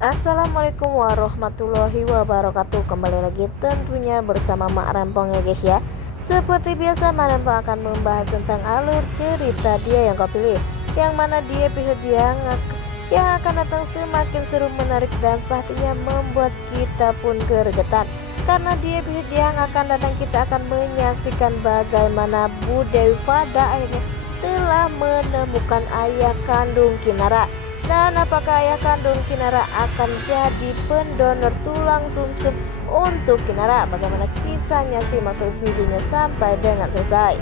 Assalamualaikum warahmatullahi wabarakatuh. Kembali lagi tentunya bersama Mak Rempong ya guys ya. Seperti biasa Mak Rempong akan membahas tentang alur cerita dia yang kau pilih, yang mana di episode yang akan datang semakin seru, menarik, dan pastinya membuat kita pun gregetan. Karena di episode yang akan datang kita akan menyaksikan bagaimana Bu Dewi pada akhirnya telah menemukan ayah kandung Kinara. Dan apakah ayah kandung Kinara akan jadi pendonor tulang sumsum untuk Kinara? Bagaimana kisahnya? Simak videonya sampai dengan selesai.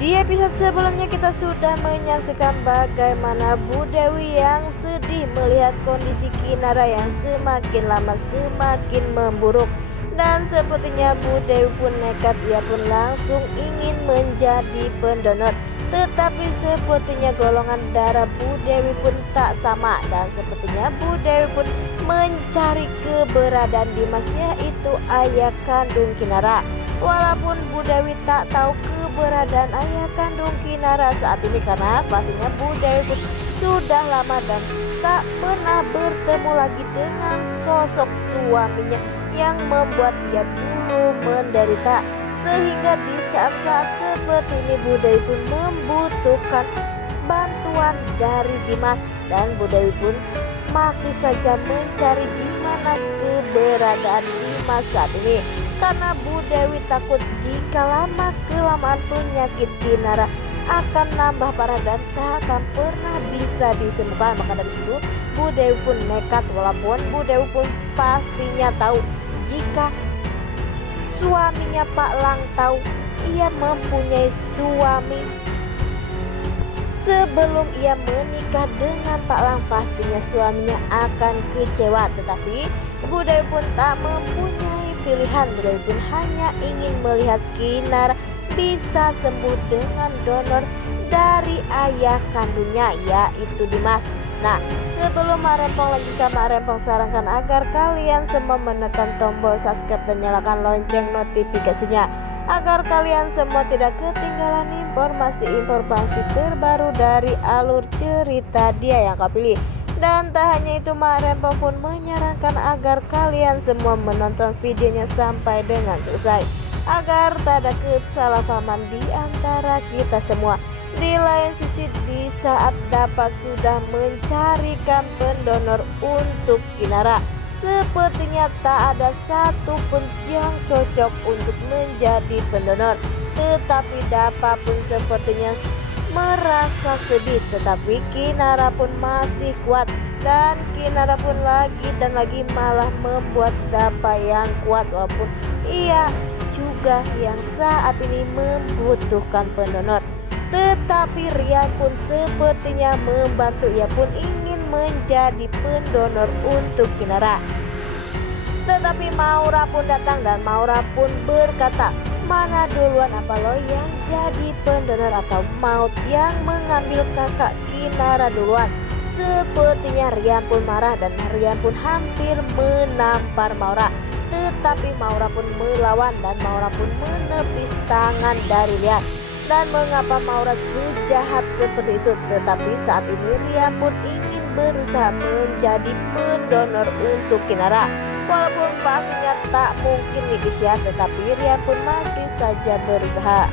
Di episode sebelumnya kita sudah menyaksikan bagaimana Bu Dewi yang sedih melihat kondisi Kinara yang semakin lama semakin memburuk. Dan sepertinya Bu Dewi pun nekat, ia pun langsung ingin menjadi pendonor. Tetapi sepertinya golongan darah Bu Dewi pun tak sama, dan sepertinya Bu Dewi pun mencari keberadaan Dimas, yaitu ayah kandung Kinara. Walaupun Bu Dewi tak tahu keberadaan ayah kandung Kinara saat ini, karena pastinya Bu Dewi pun sudah lama dan tak pernah bertemu lagi dengan sosok suaminya yang membuat ia dulu menderita. Sehingga di saat-saat seperti ini Bu Dewi pun membutuhkan bantuan dari Dimas, dan Bu Dewi pun masih saja mencari di mana keberadaan Dimas saat ini. Karena Bu Dewi takut jika lama-kelamaan penyakit Kinara akan nambah parah dan tak akan pernah bisa disembuhkan. Maka dari situ Bu Dewi pun nekat, walaupun Bu Dewi pun pastinya tahu jika suaminya Pak Lang tahu ia mempunyai suami sebelum ia menikah dengan Pak Lang, pastinya suaminya akan kecewa. Tetapi Bu Dewi pun tak mempunyai pilihan. Bu Dewi pun hanya ingin melihat Kinara bisa sembuh dengan donor dari ayah kandungnya, yaitu Dimas. Nah, sebelum Mak Rempong lanjutkan, Mak Rempong sarankan agar kalian semua menekan tombol subscribe dan nyalakan lonceng notifikasinya, agar kalian semua tidak ketinggalan informasi-informasi terbaru dari alur cerita dia yang kau pilih. Dan tak hanya itu, Mak Rempong pun menyarankan agar kalian semua menonton videonya sampai dengan selesai, agar tak ada kesalahpahaman di antara kita semua. Di lain sisi, di saat dapat sudah mencarikan pendonor untuk Kinara, sepertinya tak ada satupun yang cocok untuk menjadi pendonor. Tetapi Dapa pun sepertinya merasa sedih, tetapi Kinara pun masih kuat, dan Kinara pun lagi dan lagi malah membuat Dapa yang kuat, walaupun ia juga yang saat ini membutuhkan pendonor. Tetapi Rian pun sepertinya membantu, ia pun ingin menjadi pendonor untuk Kinara. Tetapi Maura pun datang, dan Maura pun berkata, mana duluan, apa lo yang jadi pendonor atau Maut yang mengambil kakak Kinara duluan? Sepertinya Rian pun marah, dan Rian pun hampir menampar Maura. Tetapi Maura pun melawan, dan Maura pun menepis tangan dari Rian. Dan mengapa Maura sejahat seperti itu? Tetapi saat ini Rian pun ingin berusaha menjadi pendonor untuk Kinara. Walaupun pastinya tak mungkin nih guys ya, tetapi Rian pun masih saja berusaha.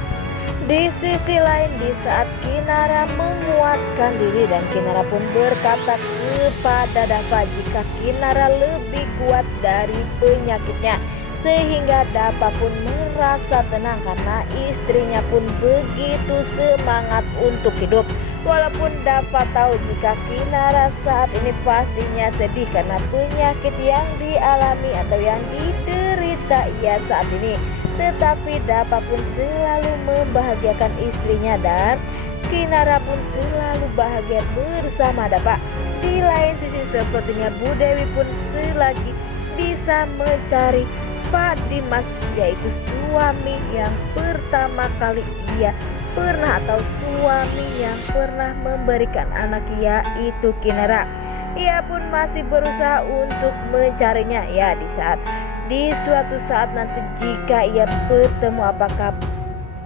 Di sisi lain, di saat Kinara menguatkan diri, dan Kinara pun berkata kepada Dapa jika Kinara lebih kuat dari penyakitnya, sehingga Dapa pun merasa tenang karena istrinya pun begitu semangat untuk hidup. Walaupun Dapa tahu jika Kinara saat ini pastinya sedih karena penyakit yang dialami atau yang diderita ia saat ini, tetapi Dapa pun selalu membahagiakan istrinya, dan Kinara pun selalu bahagia bersama Dapa. Di lain sisi, sepertinya Bu Dewi pun selagi bisa mencari Pak Dimas, yaitu suami yang pertama kali ia pernah, atau suami yang pernah memberikan anak, yaitu Kinara. Ia pun masih berusaha untuk mencarinya, ya di suatu saat nanti jika ia bertemu, apakah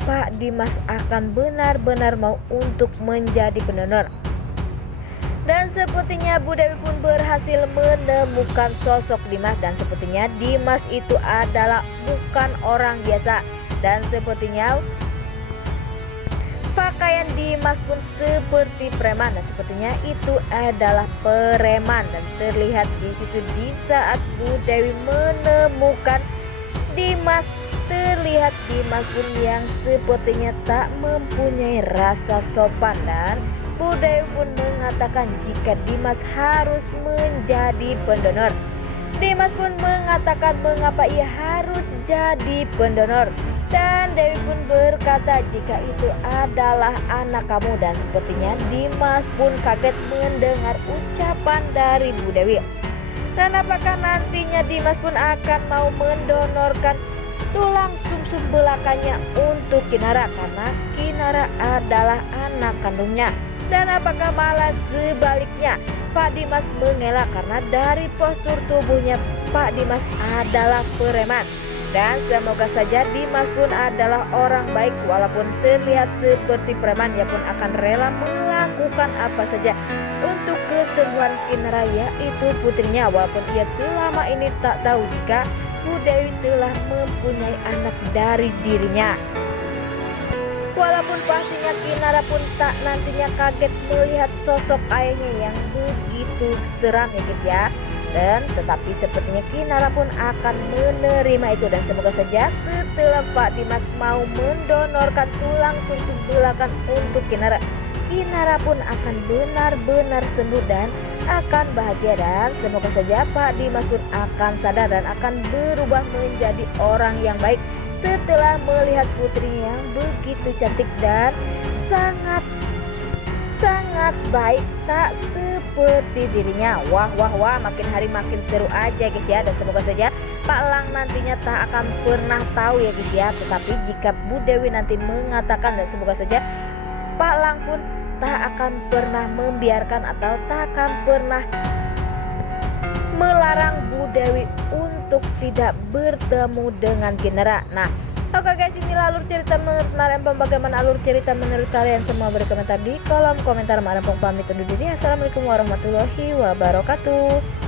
Pak Dimas akan benar-benar mau untuk menjadi pendonor. Dan sepertinya Bu Dewi pun berhasil menemukan sosok Dimas, dan sepertinya Dimas itu adalah bukan orang biasa. Dan sepertinya pakaian Dimas pun seperti preman, dan sepertinya itu adalah preman. Dan terlihat di situ di saat Bu Dewi menemukan Dimas, terlihat Dimas pun yang sepertinya tak mempunyai rasa sopan, dan Bu Dewi pun mengatakan jika Dimas harus menjadi pendonor. Dimas pun mengatakan mengapa ia harus jadi pendonor, dan Dewi pun berkata jika itu adalah anak kamu. Dan sepertinya Dimas pun kaget mendengar ucapan dari Bu Dewi. Dan apakah nantinya Dimas pun akan mau mendonorkan tulang sumsum belakangnya untuk Kinara, karena Kinara adalah anak kandungnya? Dan apakah malah sebaliknya Pak Dimas mengelak karena dari postur tubuhnya Pak Dimas adalah preman? Dan semoga saja Dimas pun adalah orang baik, walaupun terlihat seperti preman, ia pun akan rela melakukan apa saja untuk kesembuhan Kinara, yaitu putrinya, walaupun ia selama ini tak tahu jika Bu Dewi telah mempunyai anak dari dirinya. Walaupun pastinya Kinara pun tak nantinya kaget melihat sosok ayahnya yang begitu seram ya guys ya. Dan tetapi sepertinya Kinara pun akan menerima itu, dan semoga saja setelah Pak Dimas mau mendonorkan tulang sumsum belakang untuk Kinara, Kinara pun akan benar-benar sembuh dan akan bahagia. Dan semoga saja Pak Dimas pun akan sadar dan akan berubah menjadi orang yang baik setelah melihat putrinya yang begitu cantik dan sangat baik, tak seperti dirinya. Wah, makin hari makin seru aja guys ya. Dan semoga saja Pak Lang nantinya tak akan pernah tahu ya guys ya. Tetapi jika Bu Dewi nanti mengatakan, dan semoga saja Pak Lang pun tak akan pernah membiarkan atau tak akan pernah melarang Bu Dewi untuk tidak bertemu dengan Kinara. Nah, oke guys, inilah alur cerita menurut Narempong. Bagaimana alur cerita menurut kalian? Semua berkomentar di kolom komentar. Narempong pamit undur diri. Assalamualaikum warahmatullahi wabarakatuh.